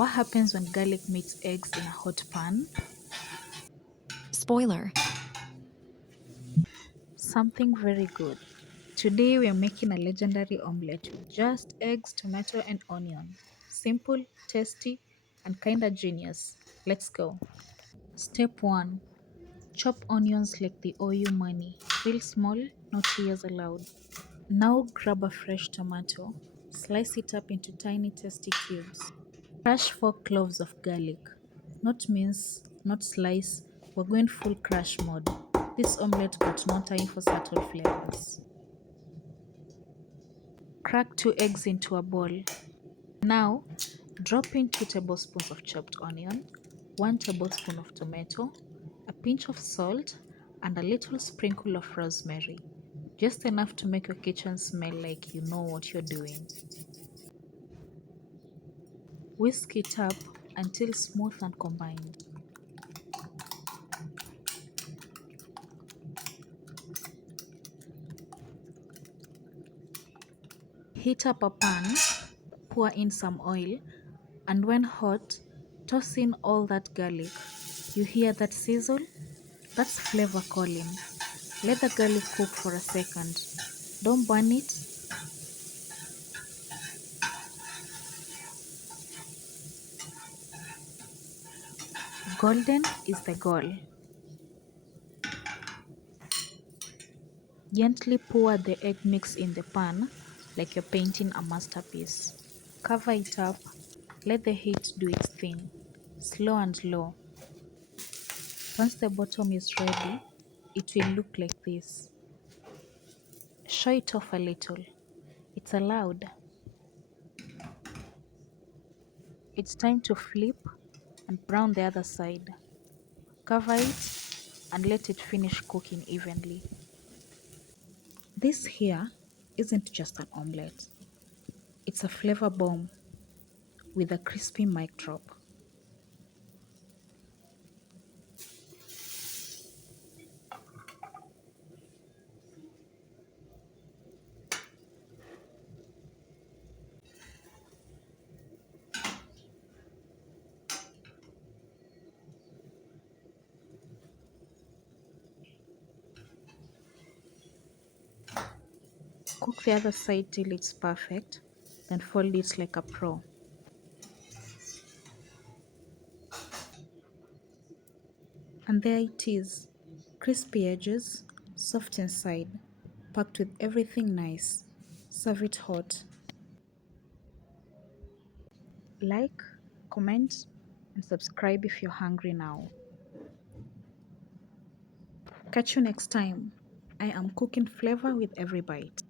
What happens when garlic meets eggs in a hot pan? Spoiler. Something very good. Today we are making a legendary omelette with just eggs, tomato, and onion. Simple, tasty, and kinda genius. Let's go. Step 1. Chop onions like they owe you money. Real small, no tears allowed. Now grab a fresh tomato. Slice it up into tiny tasty cubes. Crush 4 cloves of garlic. Not mince, not slice. We're going full crush mode. This omelette got no time for subtle flavors. Crack 2 eggs into a bowl. Now, drop in 2 tablespoons of chopped onion, 1 tablespoon of tomato, a pinch of salt, and a little sprinkle of rosemary. Just enough to make your kitchen smell like you know what you're doing. Whisk it up until smooth and combined. Heat up a pan, pour in some oil, and when hot, toss in all that garlic. You hear that sizzle? That's flavor calling. Let the garlic cook for a second. Don't burn it. Golden is the goal. Gently pour the egg mix in the pan like you're painting a masterpiece. Cover it up. Let the heat do its thing. Slow and low. Once the bottom is ready, it will look like this. Show it off a little. It's allowed. It's time to flip and brown the other side. Cover it and let it finish cooking evenly. This here isn't just an omelette. It's a flavor bomb with a crispy mic drop. Cook the other side till it's perfect, then fold it like a pro. And there it is, crispy edges, soft inside, packed with everything nice. Serve it hot. Like, comment, and subscribe if you're hungry now. Catch you next time. I am cooking flavor with every bite.